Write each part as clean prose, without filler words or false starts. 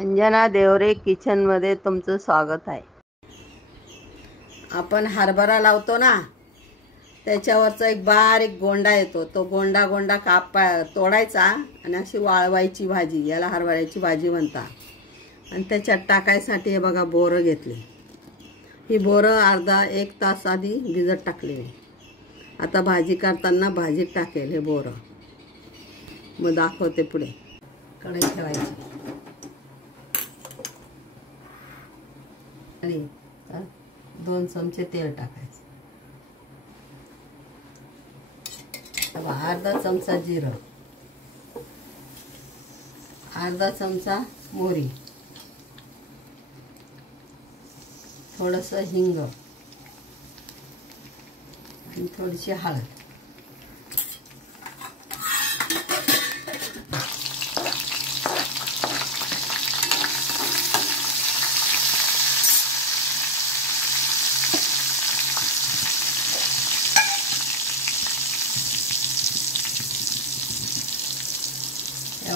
Anjana Deore kitchen मध्ये तुमचं स्वागत आहे। आपण हरभरा लावतो ना, त्याच्यावरचा एक बारीक गोंडा येतो। तो गोंडा तोडायचा आणि अशी वाळवायची भाजी, याला हरभऱ्याची भाजी म्हणतात। आणि त्याच्यात टाकायसाठी हे बघा बोरं घेतले। ही बोरं अर्धा एक तास आधी भिजत टाकले। आता भाजी करताना भाजीत टाकेल हे बोरं। मग दाखवते पुढे। कढई ठेवायची आणि 2 चमचे तेल टाकायचं। अर्धा चमचा जिरं, अर्धा चमचा मोहरी, थोडंसं हिंग आणि थोडीशी हळद।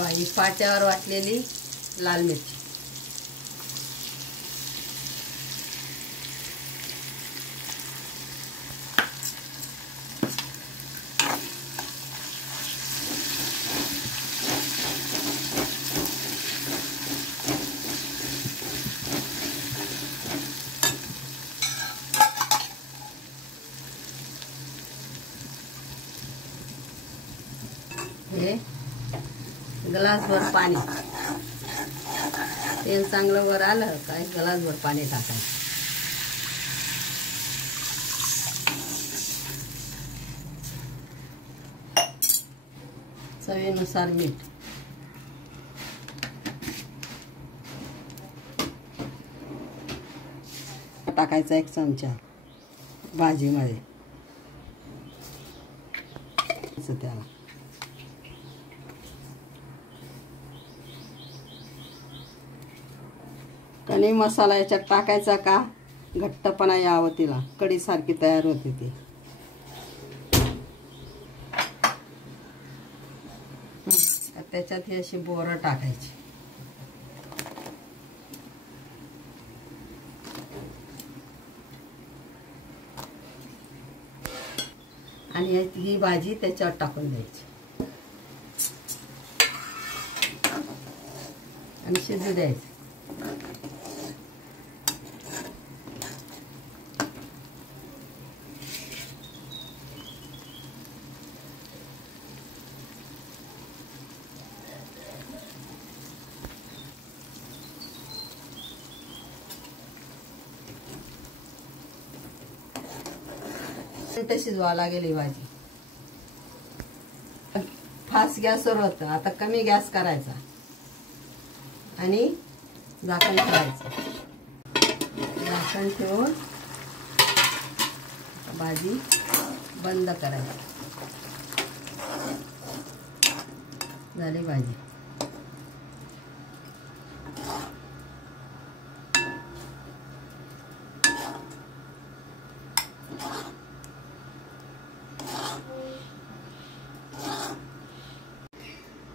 ही पाट्यावर वाटलेली लाल मिरची, हे ग्लासभर पाणी। तेल चांगलं वर आलं का ग्लासभर पाणी टाकायचं। चवीनुसार मीठ, टाकायचा 1 चमचा भाजीमध्ये। त्याला कणी मसाला याच्यात टाकायचा का घट्टपणा यावं, तिला कढी सारखी तयार होते ती। त्याच्यात ही अशी बोरं टाकायची आणि ही भाजी त्याच्यावर टाकून द्यायची आणि शिजू द्यायची। शिजवा लागेल ही भाजी। फास्ट गॅसवर होतं, आता कमी गॅस करायचा आणि झाकण ठेवायचं। झाकण ठेवून भाजी बंद करायची। झाली भाजी।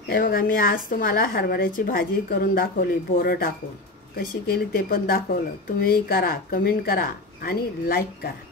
हे बघा, मी आज तुम्हाला हरभऱ्याची भाजी करून दाखवली, बोरं टाकून। कशी केली ते पण दाखवलं। तुम्ही करा, कमेंट करा आणि लाईक करा।